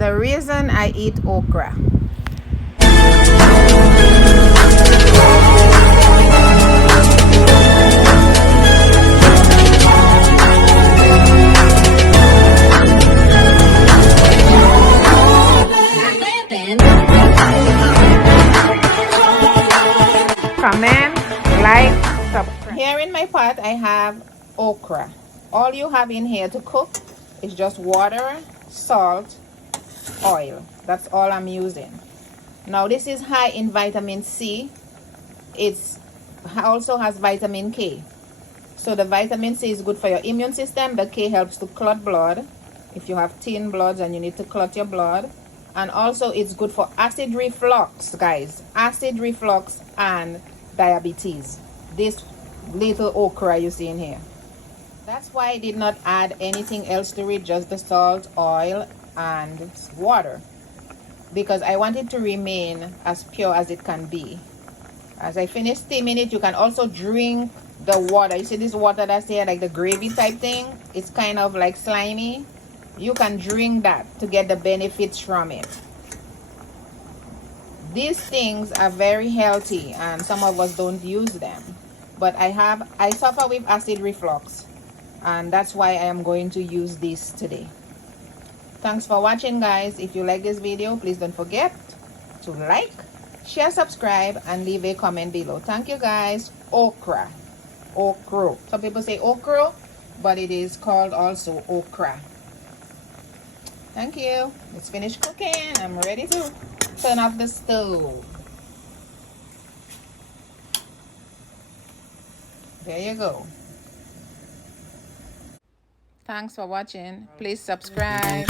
The reason I eat okra. Comment, like, subscribe. Here in my pot I have okra. All you have in here to cook is just water, salt, oil. That's all I'm using. Now this is high in vitamin C. It's also has vitamin K. So the vitamin C is good for your immune system. The K helps to clot blood if you have thin bloods and you need to clot your blood. And also it's good for acid reflux, guys. Acid reflux and diabetes. This little okra you see in here. That's why I did not add anything else to it, just the salt, oil, and water. Because I want it to remain as pure as it can be. As I finish steaming it, you can also drink the water. You see this water that's here, like the gravy type thing? It's kind of like slimy. You can drink that to get the benefits from it. These things are very healthy and some of us don't use them. But I suffer with acid reflux, and that's why I am going to use this today. Thanks for watching, guys. If you like this video, please don't forget to like, share, subscribe, and leave a comment below. Thank you, guys. Okra. Okra. Some people say okra, but it is called also okra. Thank you. Let's finish cooking. I'm ready to turn off the stove. There you go. Thanks for watching. Please subscribe.